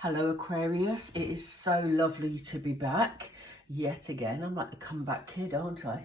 Hello Aquarius, it is so lovely to be back yet again. I'm like the comeback kid, aren't I?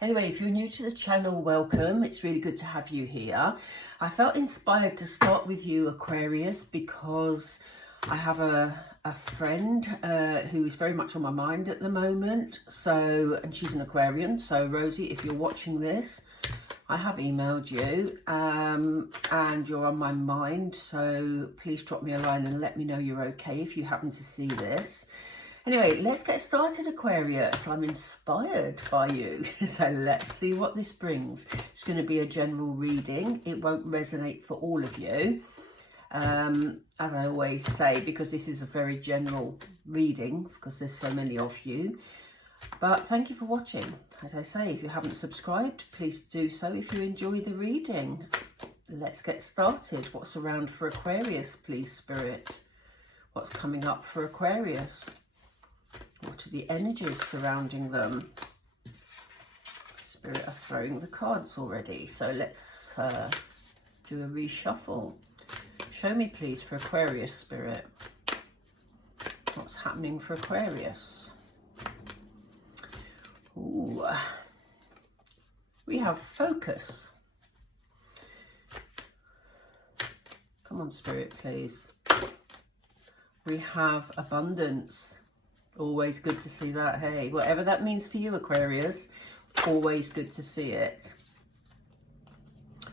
Anyway, if you're new to the channel, welcome. It's really good to have you here. I felt inspired to start with you Aquarius because I have a friend who is very much on my mind at the moment. And she's an Aquarian. So Rosie, if you're watching this, I have emailed you and you're on my mind, so please drop me a line and let me know you're okay if you happen to see this. Anyway, let's get started Aquarius. I'm inspired by you, so let's see what this brings. It's going to be a general reading. It won't resonate for all of you, as I always say, because this is a very general reading because there's so many of you. But thank you for watching. As I say, if you haven't subscribed, please do so if you enjoy the reading. Let's get started. What's around for Aquarius, please, Spirit? What's coming up for Aquarius? What are the energies surrounding them? Spirit are throwing the cards already, so let's do a reshuffle. Show me, please, for Aquarius, Spirit. What's happening for Aquarius? Ooh, we have focus. Come on, Spirit, please. We have abundance. Always good to see that. Hey, whatever that means for you, Aquarius, always good to see it.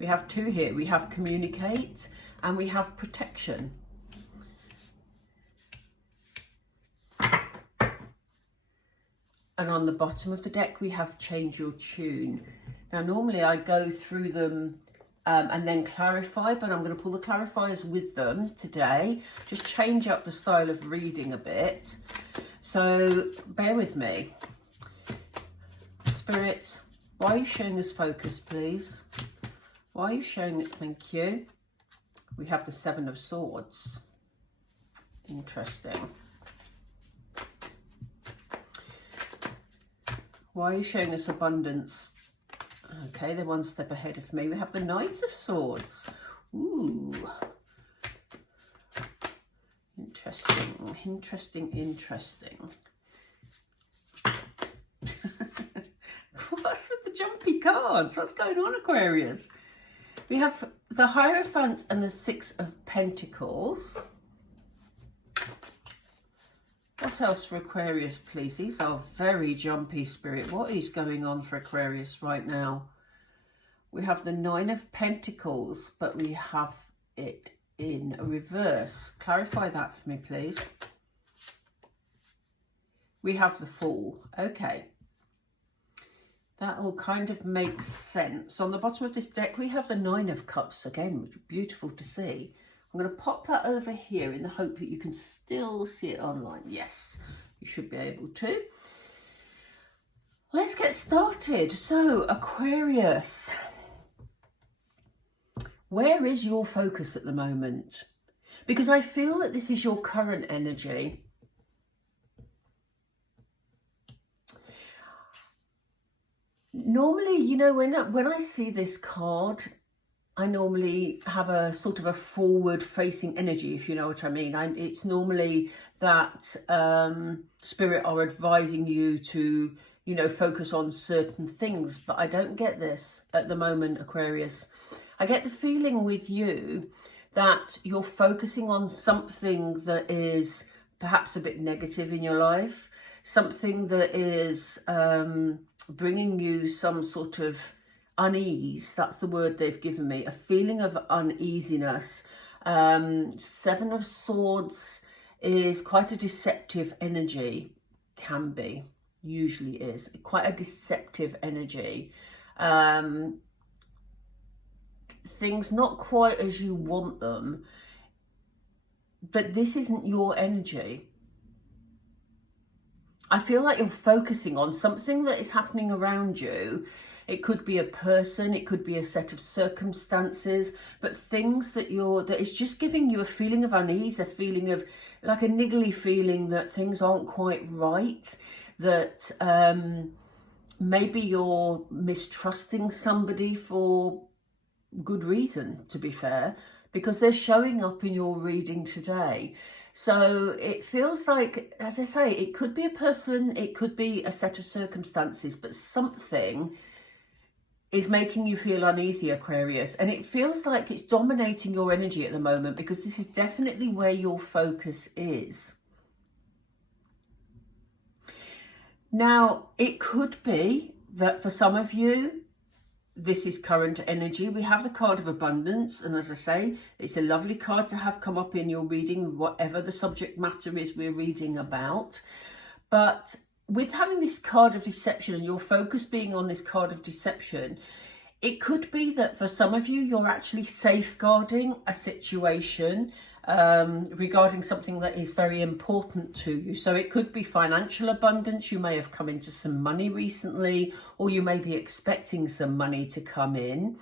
We have two here. We have communicate and we have protection. And on the bottom of the deck, we have change your tune. Now, normally I go through them and then clarify, but I'm going to pull the clarifiers with them today. Just change up the style of reading a bit. So bear with me. Spirit, why are you showing us focus, please? Why are you showing it? Thank you. We have the Seven of Swords. Interesting. Why are you showing us abundance? Okay, they're one step ahead of me. We have the Knight of Swords. Ooh. Interesting, interesting, interesting. What's with the jumpy cards? What's going on, Aquarius? We have the Hierophant and the Six of Pentacles. What else for Aquarius, please? These are very jumpy, Spirit. What is going on for Aquarius right now? We have the Nine of Pentacles, but we have it in reverse. Clarify that for me, please. We have the Fool. Okay. That all kind of makes sense. On the bottom of this deck, we have the Nine of Cups again, which is beautiful to see. I'm going to pop that over here in the hope that you can still see it online. Yes, you should be able to. Let's get started. So, Aquarius, where is your focus at the moment? Because I feel that this is your current energy. Normally, you know, when I see this card, I normally have a sort of a forward-facing energy, if you know what I mean. It's normally that Spirit are advising you to, you know, focus on certain things. But I don't get this at the moment, Aquarius. I get the feeling with you that you're focusing on something that is perhaps a bit negative in your life. Something that is bringing you some sort of unease. That's the word they've given me. A feeling of uneasiness. Seven of Swords is quite a deceptive energy. Can be. Usually is. Quite a deceptive energy. Things not quite as you want them. But this isn't your energy. I feel like you're focusing on something that is happening around you. It could be a person, it could be a set of circumstances, but things that is just giving you a feeling of unease, a feeling of like a niggly feeling that things aren't quite right, that maybe you're mistrusting somebody for good reason, to be fair, because they're showing up in your reading today. So it feels like, as I say, it could be a person, it could be a set of circumstances, but something is making you feel uneasy, Aquarius. And it feels like it's dominating your energy at the moment, because this is definitely where your focus is. Now, it could be that for some of you, this is current energy. We have the card of abundance, and as I say, it's a lovely card to have come up in your reading, whatever the subject matter is we're reading about. But with having this card of deception and your focus being on this card of deception, it could be that for some of you, you're actually safeguarding a situation regarding something that is very important to you. So it could be financial abundance. You may have come into some money recently, or you may be expecting some money to come in.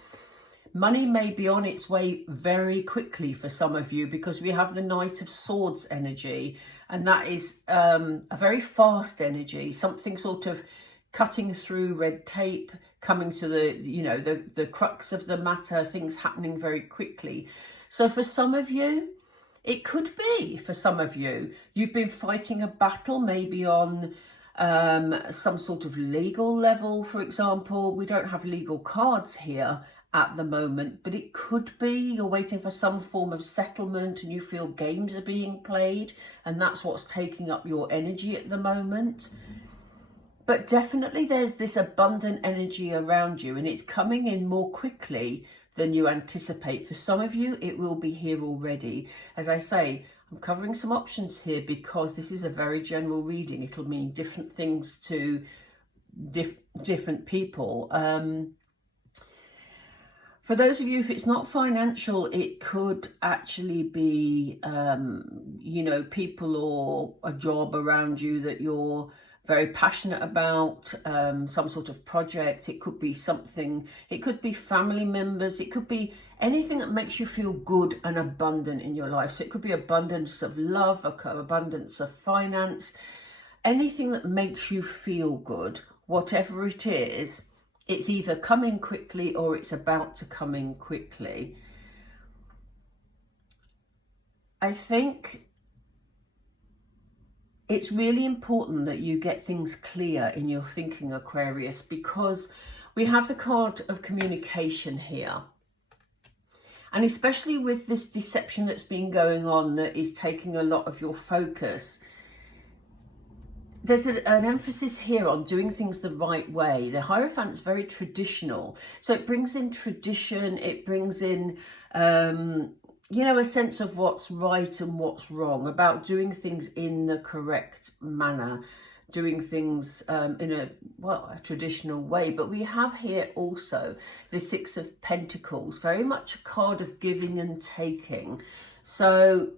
Money may be on its way very quickly for some of you, because we have the Knight of Swords energy, and that is a very fast energy, something sort of cutting through red tape, coming to the crux of the matter, things happening very quickly. So for some of you, it could be, for some of you, you've been fighting a battle maybe on some sort of legal level, for example. We don't have legal cards here at the moment, but it could be you're waiting for some form of settlement and you feel games are being played, and that's what's taking up your energy at the moment. But definitely there's this abundant energy around you, and it's coming in more quickly than you anticipate. For some of you, it will be here already. As I say, I'm covering some options here because this is a very general reading. It'll mean different things to different people. For those of you, if it's not financial, it could actually be, people or a job around you that you're very passionate about, some sort of project. It could be something, it could be family members, it could be anything that makes you feel good and abundant in your life. So it could be abundance of love, abundance of finance, anything that makes you feel good, whatever it is. It's either coming quickly or it's about to come in quickly. I think it's really important that you get things clear in your thinking, Aquarius, because we have the card of communication here. And especially with this deception that's been going on that is taking a lot of your focus, there's an emphasis here on doing things the right way. The Hierophant's very traditional. So it brings in tradition, it brings in a sense of what's right and what's wrong, about doing things in the correct manner, doing things in a traditional way. But we have here also the Six of Pentacles, very much a card of giving and taking. So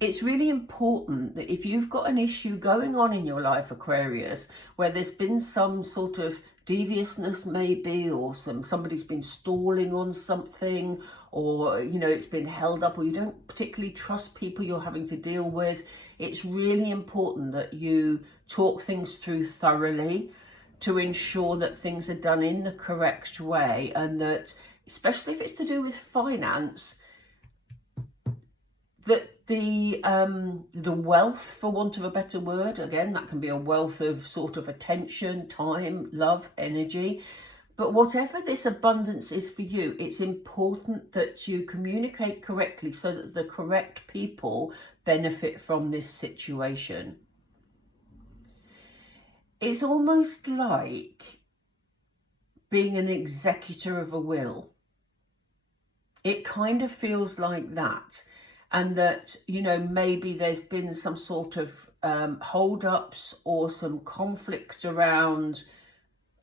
it's really important that if you've got an issue going on in your life, Aquarius, where there's been some sort of deviousness maybe, or somebody's been stalling on something, or it's been held up, or you don't particularly trust people you're having to deal with, it's really important that you talk things through thoroughly to ensure that things are done in the correct way, and that, especially if it's to do with finance, that the wealth, for want of a better word, again, that can be a wealth of sort of attention, time, love, energy, but whatever this abundance is for you, it's important that you communicate correctly so that the correct people benefit from this situation. It's almost like being an executor of a will. It kind of feels like that. And that, maybe there's been some sort of hold-ups or some conflict around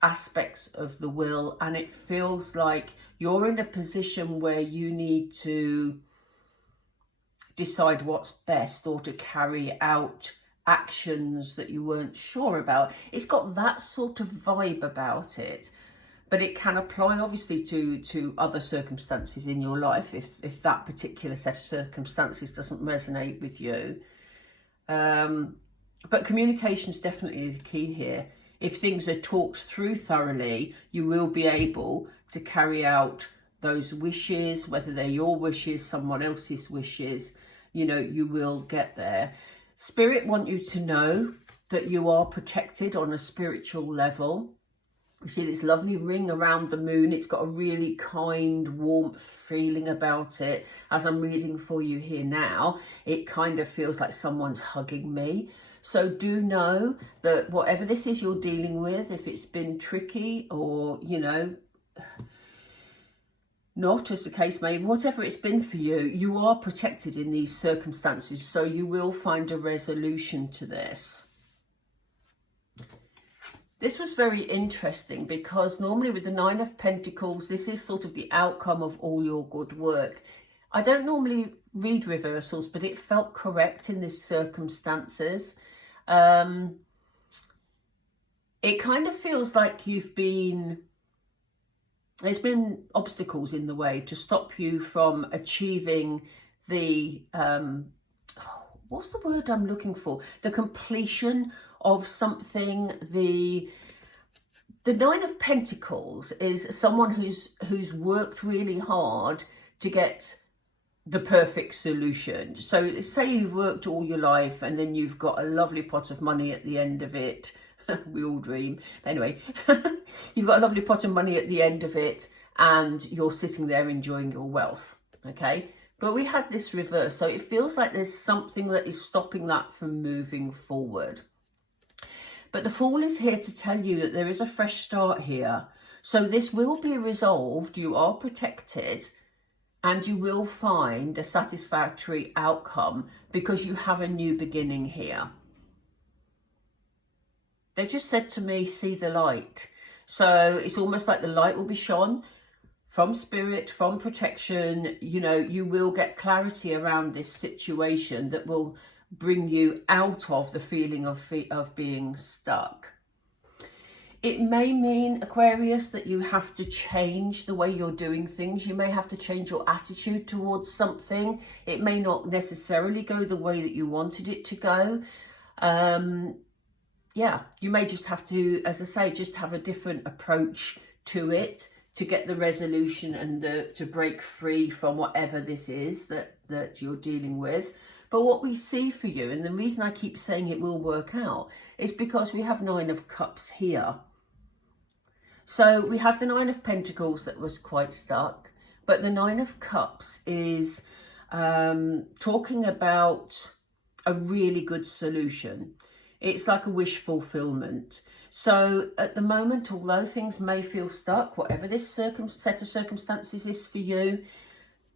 aspects of the will. And it feels like you're in a position where you need to decide what's best, or to carry out actions that you weren't sure about. It's got that sort of vibe about it. But it can apply, obviously, to other circumstances in your life if that particular set of circumstances doesn't resonate with you. But communication is definitely the key here. If things are talked through thoroughly, you will be able to carry out those wishes, whether they're your wishes, someone else's wishes, you know, you will get there. Spirit want you to know that you are protected on a spiritual level. You see this lovely ring around the moon. It's got a really kind, warmth feeling about it. As I'm reading for you here now, it kind of feels like someone's hugging me. So do know that whatever this is you're dealing with, if it's been tricky or, you know, not, as the case may be, whatever it's been for you, you are protected in these circumstances. So you will find a resolution to this. This was very interesting because normally with the Nine of Pentacles, this is sort of the outcome of all your good work. I don't normally read reversals, but it felt correct in these circumstances. It kind of feels like there's been obstacles in the way to stop you from achieving the, what's the word I'm looking for? The completion of something. The Nine of Pentacles is someone who's worked really hard to get the perfect solution. So say you've worked all your life and then you've got a lovely pot of money at the end of it. We all dream. Anyway, you've got a lovely pot of money at the end of it and you're sitting there enjoying your wealth. Okay. But we had this reverse. So it feels like there's something that is stopping that from moving forward. But the Fool is here to tell you that there is a fresh start here. So this will be resolved. You are protected and you will find a satisfactory outcome because you have a new beginning here. They just said to me, see the light. So it's almost like the light will be shone from spirit, from protection. You know, you will get clarity around this situation that will bring you out of the feeling of being stuck. It may mean, Aquarius, that you have to change the way you're doing things. You may have to change your attitude towards something. It may not necessarily go the way that you wanted it to go. Yeah, you may just have to, as I say, just have a different approach to it to get the resolution and to break free from whatever this is that you're dealing with. But what we see for you, and the reason I keep saying it will work out, is because we have Nine of Cups here. So we had the Nine of Pentacles that was quite stuck, but the Nine of Cups is talking about a really good solution. It's like a wish fulfillment. So at the moment, although things may feel stuck, whatever this set of circumstances is for you,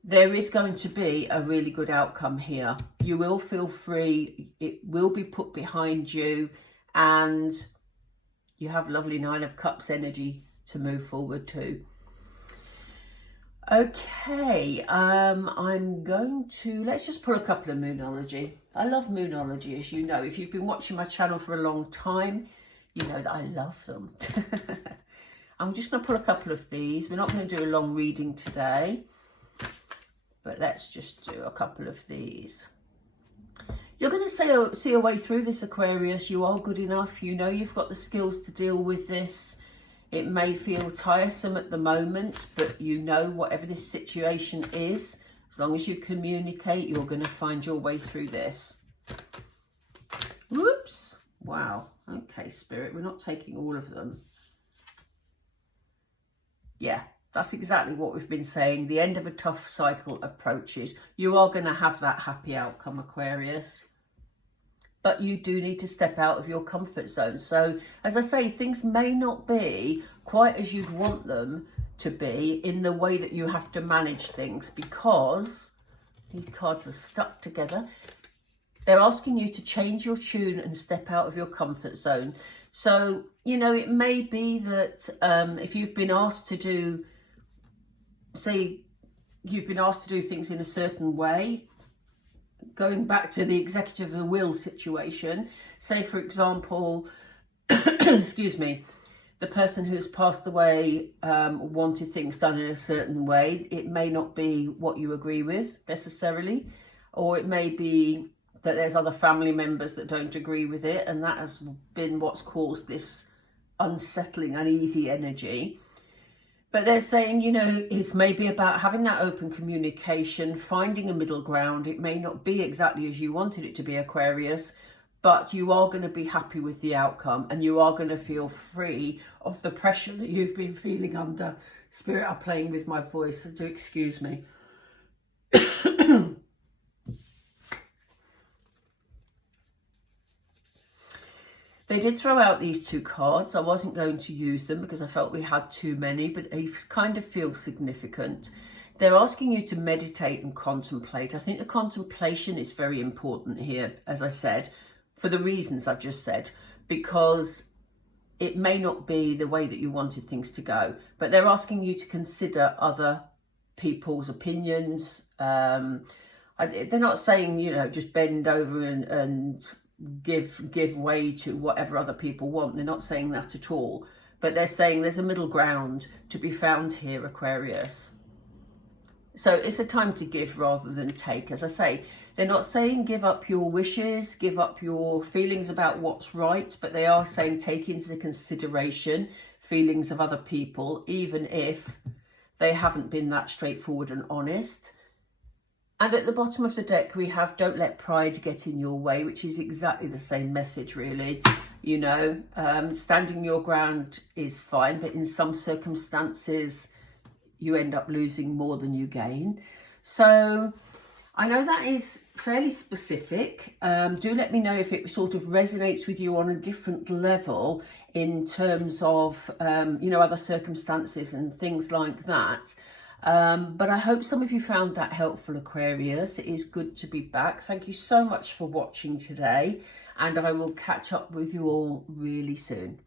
there is going to be a really good outcome here. You will feel free. It will be put behind you and you have lovely Nine of Cups energy to move forward to. Okay, I'm going to, let's just pull a couple of Moonology. I love Moonology, as you know. If you've been watching my channel for a long time, you know that I love them. I'm just going to pull a couple of these. We're not going to do a long reading today, but let's just do a couple of these. You're going to see a way through this, Aquarius. You are good enough. You know you've got the skills to deal with this. It may feel tiresome at the moment, but you know whatever this situation is, as long as you communicate, you're going to find your way through this. Whoops. Wow. Okay, Spirit, we're not taking all of them. Yeah, that's exactly what we've been saying. The end of a tough cycle approaches. You are going to have that happy outcome, Aquarius. But you do need to step out of your comfort zone. So, as I say, things may not be quite as you'd want them to be in the way that you have to manage things, because these cards are stuck together. They're asking you to change your tune and step out of your comfort zone. So, you know, it may be that if you've been asked to do, say, you've been asked to do things in a certain way, going back to the executive of the will situation, say, for example, excuse me, the person who's passed away wanted things done in a certain way. It may not be what you agree with necessarily, or it may be that there's other family members that don't agree with it, and that has been what's caused this unsettling, uneasy energy. But they're saying, you know, it's maybe about having that open communication, finding a middle ground. It may not be exactly as you wanted it to be, Aquarius, but you are going to be happy with the outcome, and you are going to feel free of the pressure that you've been feeling under. Spirit are playing with my voice, so do excuse me. They did throw out these two cards. I wasn't going to use them because I felt we had too many, but they kind of feel significant. They're asking you to meditate and contemplate. I think the contemplation is very important here, as I said, for the reasons I've just said, because it may not be the way that you wanted things to go, but they're asking you to consider other people's opinions. They're not saying, you know, just bend over and give way to whatever other people want. They're not saying that at all, but they're saying there's a middle ground to be found here, Aquarius. So it's a time to give rather than take. As I say, they're not saying give up your wishes, give up your feelings about what's right, but they are saying take into consideration feelings of other people, even if they haven't been that straightforward and honest. And at the bottom of the deck, we have don't let pride get in your way, which is exactly the same message, really. You know, standing your ground is fine, but in some circumstances, you end up losing more than you gain. So I know that is fairly specific. Do let me know if it sort of resonates with you on a different level in terms of, you know, other circumstances and things like that. But I hope some of you found that helpful, Aquarius. It is good to be back. Thank you so much for watching today, and I will catch up with you all really soon.